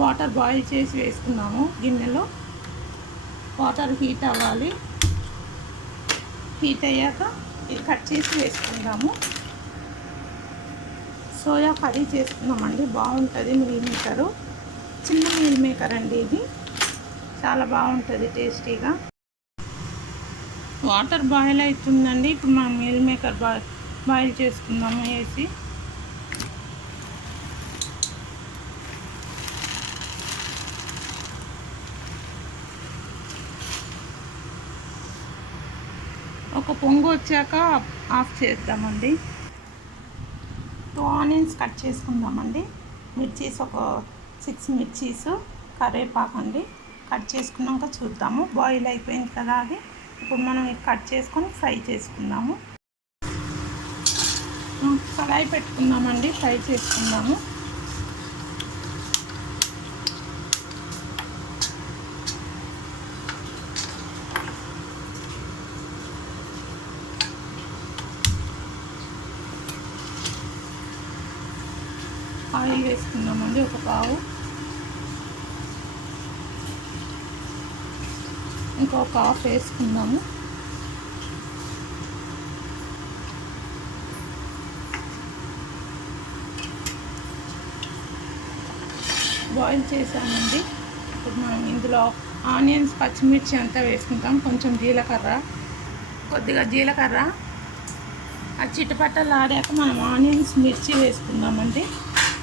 Water boil చేసి వేసుకున్నాము గిన్నెలో. వాటర్ హీట్ అవ్వాలి. హీట్ అయ్యాక ఇది కట్ చేసి వేసుకుందాము. సోయా కర్రీ చేసుకున్నామండి, బాగుంటుంది. మీల్ మేకరు చిన్న మీల్ మేకర్ అండి, ఇది చాలా బాగుంటుంది టేస్టీగా. వాటర్ బాయిల్ అవుతుందండి. ఇప్పుడు మనం మీల్ మేకర్ బాయిల్ చేసుకుందాము వేసి. ఒక పొంగు వచ్చాక ఆఫ్ చేద్దామండి. 2 ఆనియన్స్ కట్ చేసుకుందామండి. మిర్చీస్ ఒక 6 మిర్చీస్, కరివేపాకండి కట్ చేసుకున్నాక చూద్దాము. బాయిల్ అయిపోయింది కదా అది. ఇప్పుడు మనం కట్ చేసుకొని ఫ్రై చేసుకుందాము. కడాయి పెట్టుకుందామండి, ఫ్రై చేసుకుందాము. ఆయిల్ వేసుకుందామండి, ఒక పావు. ఇంకొక హాఫ్ వేసుకుందాము. బాయిల్ చేసామండి. ఇప్పుడు మనం ఇందులో ఆనియన్స్, పచ్చిమిర్చి అంతా వేసుకుంటాం. కొంచెం జీలకర్ర, కొద్దిగా జీలకర్ర. ఆ చిటపట్టలు ఆడాక మనం ఆనియన్స్, మిర్చి వేసుకుందామండి.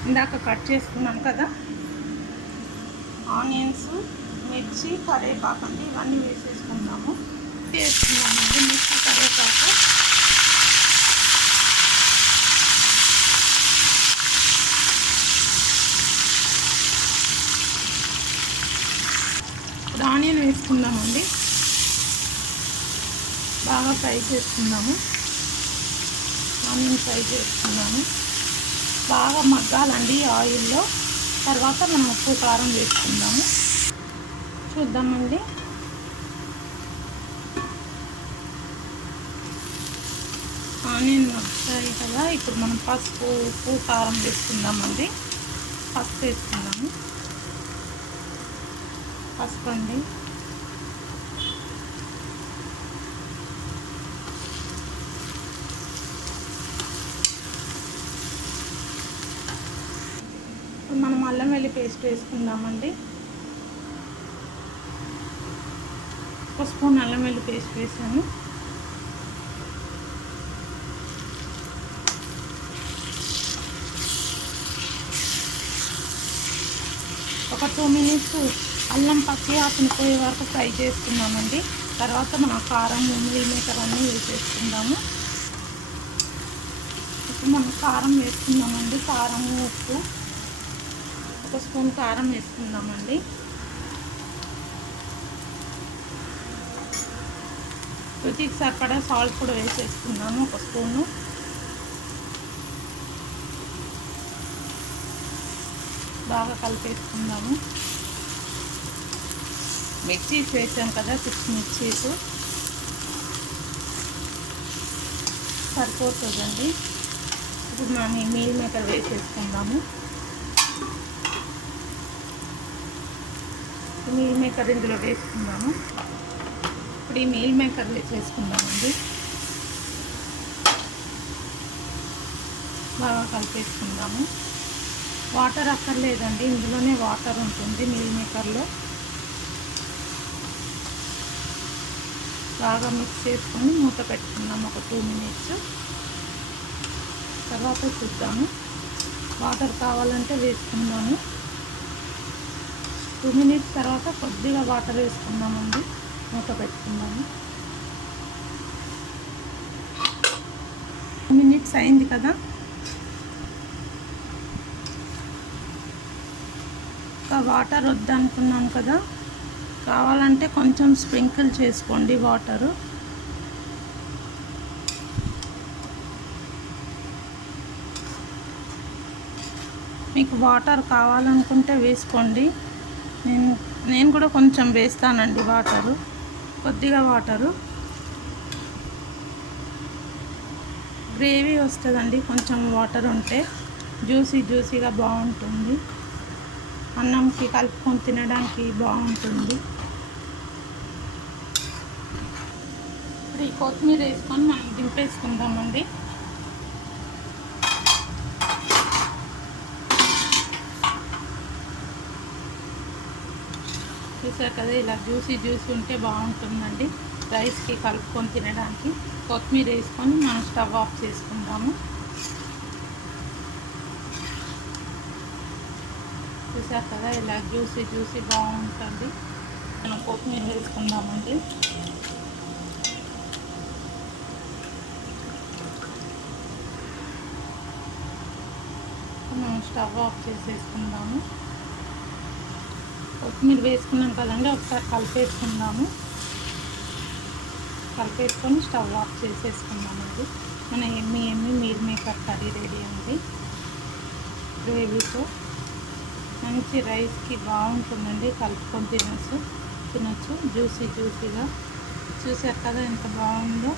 ఇందాక కట్ చేసుకున్నాం కదా, ఆనియన్స్, మిర్చి, కరివేపాకు అండి, ఇవన్నీ వేసేసుకుందాము. వేసుకుందామండి మిర్చి, కరివేపాకు. ఇప్పుడు ఆనియన్ వేసుకుందామండి, బాగా ఫ్రై చేసుకుందాము. ఆనియన్ ఫ్రై చేసుకున్నాము, బాగా మగ్గాలండి ఆయిల్లో. తర్వాత మనం ఉప్పు, కారం వేసుకుందాము. చూద్దామండి. ఆనియన్ మగ్గాయి కదా, ఇప్పుడు మనం పసుపు, ఉప్పు, కారం వేసుకుందామండి. పసుపు వేసుకుందాము. పసుపు అండి, మనం అల్లం వెల్లి పేస్ట్ వేసుకుందామండి. 1 స్పూన్ అల్లం వెల్లి పేస్ట్ వేసాము. ఒక 2 మినిట్స్ అల్లం పచ్చి వాసన పోయే వరకు ఫ్రై చేసుకుందామండి. తర్వాత మనం కారం, మీల్ మేకర్ అన్నీ వేసేసుకుందాము. ఇప్పుడు మనం కారం వేసుకుందామండి. కారం, ఉప్పు, 1 స్పూన్ కారం వేసుకుందామండి. రుచికి సరిపడా సాల్ట్ కూడా వేసేసుకుందాము, 1 స్పూను. బాగా కలిపేసుకుందాము. మిర్చీస్ వేసాం కదా, 6 మిర్చీస్ సరిపోతుందండి. ఇప్పుడు మనం ఈ మీల్ మేకర్ వేసేసుకుందాము. మీల్ మేకర్ ఇందులో వేసుకుందాము. ఇప్పుడు ఈ మీల్ మేకర్ వేసేసుకుందామండి. బాగా కలిపేసుకుందాము. వాటర్ అక్కర్లేదండి, ఇందులోనే వాటర్ ఉంటుంది మీల్ మేకర్లో. బాగా మిక్స్ చేసుకొని మూత పెట్టుకుందాము ఒక 2 మినిట్స్. తర్వాత చూద్దాము. వాటర్ కావాలంటే వేసుకుందాము. 2 మినిట్స్ తర్వాత కొద్దిగా వాటర్ వేసుకుందామండి. మూత పెట్టుకుందాము. 2 మినిట్స్ అయింది కదా. ఇంకా వాటర్ వద్దనుకున్నాం కదా, కావాలంటే కొంచెం స్ప్రింకిల్ చేసుకోండి వాటరు. మీకు వాటర్ కావాలనుకుంటే వేసుకోండి. నేను కూడా కొంచెం వేస్తానండి వాటరు, కొద్దిగా వాటరు. గ్రేవీ వస్తుందండి కొంచెం వాటర్ ఉంటే, జ్యూసీగా బాగుంటుంది. అన్నంకి కలుపుకొని తినడానికి బాగుంటుంది. ఇప్పుడు ఈ కొత్తిమీర వేసుకొని మనం దింపేసుకుందామండి. చూసారు కదా, ఇలా జ్యూసీ ఉంటే బాగుంటుందండి రైస్కి కలుపుకొని తినడానికి. కొత్తిమీర వేసుకొని మనం స్టవ్ ఆఫ్ చేసుకుందాము. చూసారు కదా, ఇలా జ్యూసీ బాగుంటుంది. మనం కొత్తిమీర వేసుకుందామండి. మనం స్టవ్ ఆఫ్ చేసేసుకుందాము. కొత్తిమీర వేసుకున్నాం కదండి, ఒకసారి కలిపేసుకొని స్టవ్ ఆఫ్ చేసేసుకుందామండి. మన ఎమ్మి మీల్ మేకర్ కర్రీ రెడీ అండి. గ్రేవీతో మంచి రైస్కి బాగుంటుందండి, కలుపుకొని తినచ్చు జ్యూసీగా. చూసారు కదా ఎంత బాగుందో.